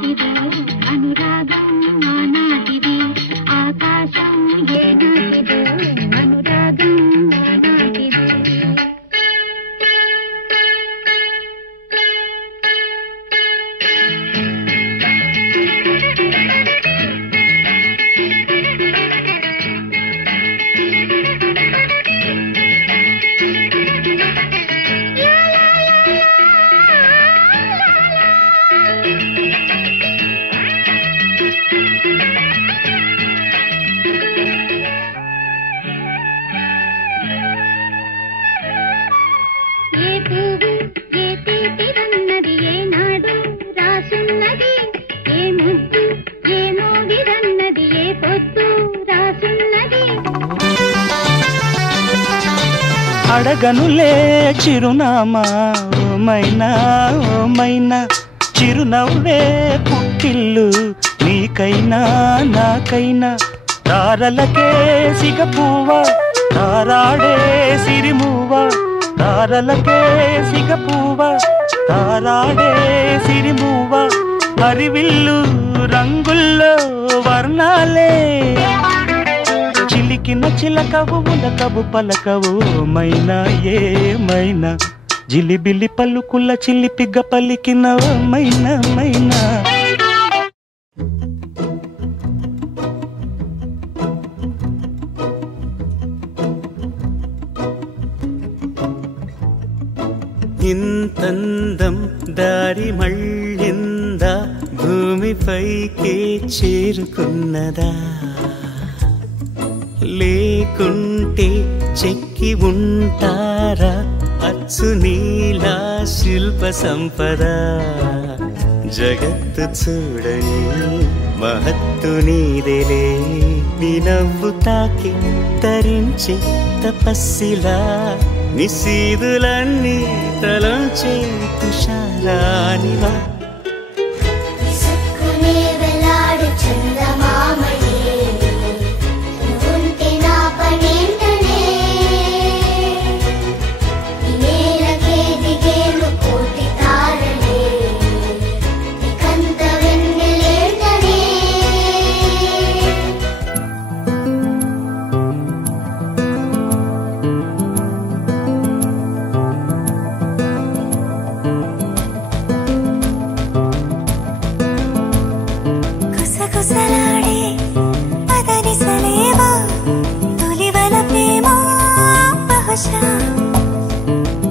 ఏనాటిదో అనురాగం ఆనాటిది ఆకాశం ఏనాటిదో అనురాగం ఆనాటిది ఏ పువ్వు ఏ తీపిదన్నది ఏనాడు రాసున్నది ఏ ముద్దు ఏ మోగిదన్నది ఏ పొద్దు రాసున్నది అడగనులే చిరునామా ఓమైనా ఓమైనా చిరునవ్వే పుట్టిల్లు నీకైనా నాకైనా తారలకే సిగపువ్వ తారాడే సిరిమువ్వ తారలకే సిగపువ్వ తారాడే సిరిమువ్వ హరివిల్లు రంగుల్లో వర్ణాలే చిలికిన చిలకవు ఉలకవు పలకవు మైనా ఏమైనా జిలిబిలి పలుకుల చిలిపిగ పలికిన మైనా మైనా ఇంతందం దారి మళ్ళిందా భూమిపైకే చేరుకున్నదా లేకుంటే చెక్కి ఉంటారా అచ్చు నీలా శిల్ప సంపద జగత్తు చూడని మహత్తు నీదేలే నీ నవ్వు తాకి తరించి తపస్సిలా నిశీదులన్నీ తలంచే తుషారానివా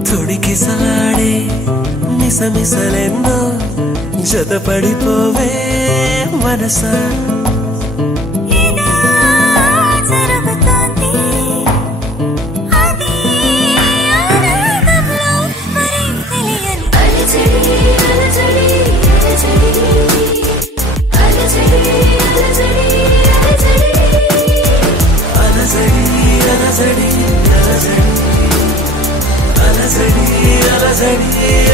తొడికిసలాడే మిసమిసలెన్నో జతపడిపోవే మనసా అలజడి